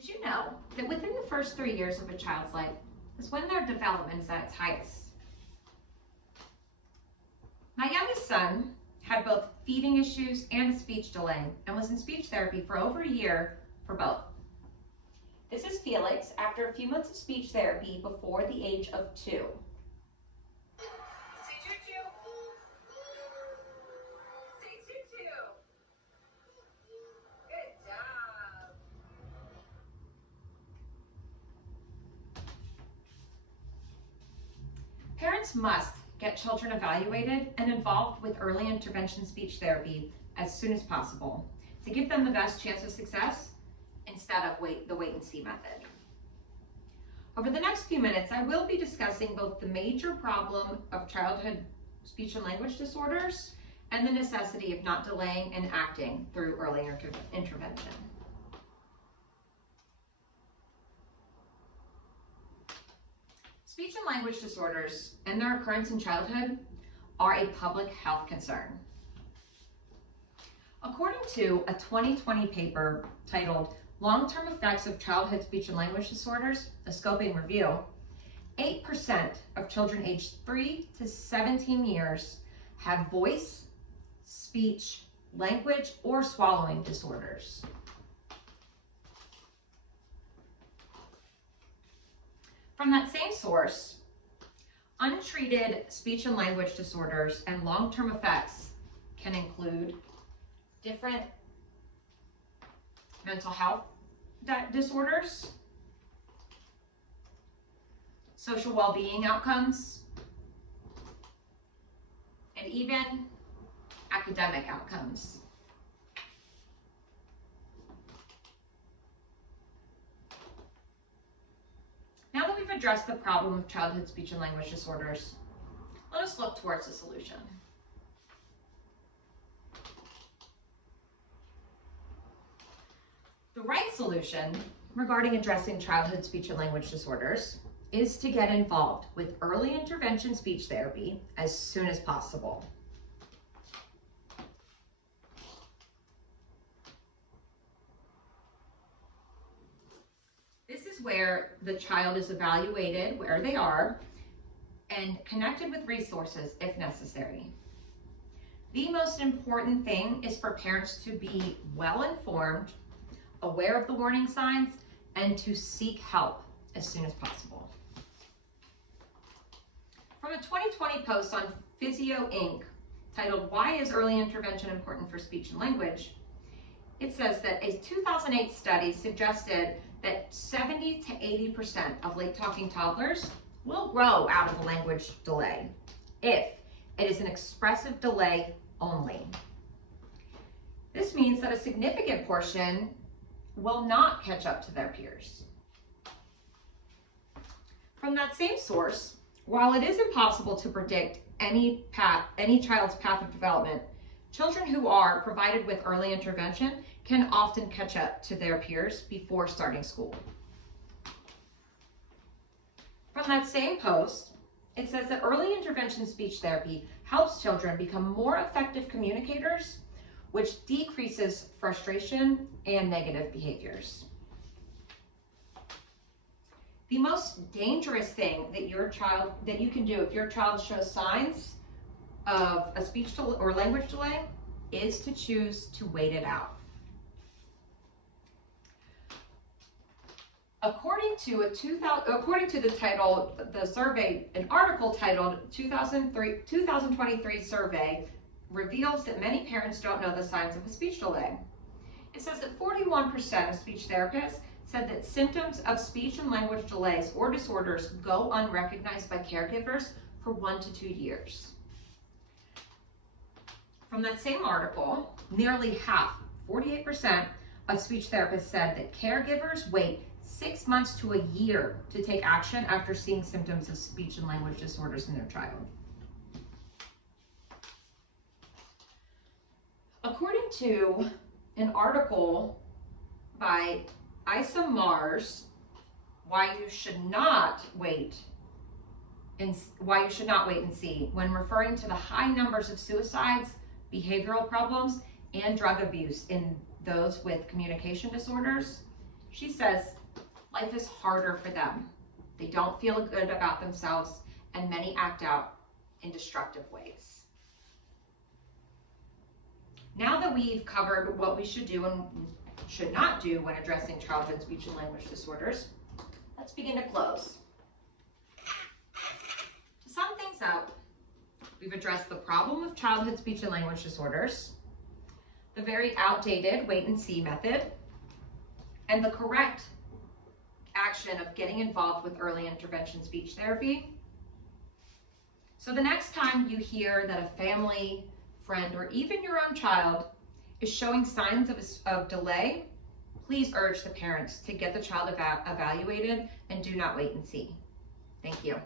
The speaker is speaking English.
Did you know that within the first 3 years of a child's life is when their development is at its highest? My youngest son had both feeding issues and a speech delay and was in speech therapy for over a year for both. This is Felix after a few months of speech therapy before the age of 2. Parents must get children evaluated and involved with early intervention speech therapy as soon as possible to give them the best chance of success instead of the wait and see method. Over the next few minutes, I will be discussing both the major problem of childhood speech and language disorders and the necessity of not delaying and acting through early intervention. Speech and language disorders and their occurrence in childhood are a public health concern. According to a 2020 paper titled Long-Term Effects of Childhood Speech and Language Disorders, a scoping review, 8% of children aged 3 to 17 years have voice, speech, language, or swallowing disorders. From that same source, untreated speech and language disorders and long-term effects can include different mental health disorders, social well-being outcomes, and even academic outcomes. Now that we've addressed the problem of childhood speech and language disorders, let us look towards a solution. The right solution regarding addressing childhood speech and language disorders is to get involved with early intervention speech therapy as soon as possible. This is where the child is evaluated where they are and connected with resources if necessary. The most important thing is for parents to be well informed, aware of the warning signs, and to seek help as soon as possible. From a 2020 post on Physio Inc. titled Why is Early Intervention Important for Speech and Language? It says that a 2008 study suggested that 70 to 80% of late talking toddlers will grow out of a language delay if it is an expressive delay only. This means that a significant portion will not catch up to their peers. From that same source, while it is impossible to predict any child's path of development, children who are provided with early intervention can often catch up to their peers before starting school. From that same post, it says that early intervention speech therapy helps children become more effective communicators, which decreases frustration and negative behaviors. The most dangerous thing that you can do if your child shows signs of a speech or language delay is to choose to wait it out. According to an article titled 2023 survey reveals that many parents don't know the signs of a speech delay. It says that 41% of speech therapists said that symptoms of speech and language delays or disorders go unrecognized by caregivers for 1 to 2 years. From that same article, nearly half, 48% of speech therapists said that caregivers wait 6 months to a year to take action after seeing symptoms of speech and language disorders in their child. According to an article by Isa Mars, why you should not wait and see when referring to the high numbers of suicides, behavioral problems, and drug abuse in those with communication disorders, She says, life is harder for them. They don't feel good about themselves, and many act out in destructive ways. Now that we've covered what we should do and should not do when addressing childhood speech and language disorders, let's begin to close. To sum things up, we've addressed the problem of childhood speech and language disorders, the very outdated wait and see method, and the correct action of getting involved with early intervention speech therapy. So the next time you hear that a family, friend, or even your own child is showing signs of delay, please urge the parents to get the child evaluated and do not wait and see. Thank you.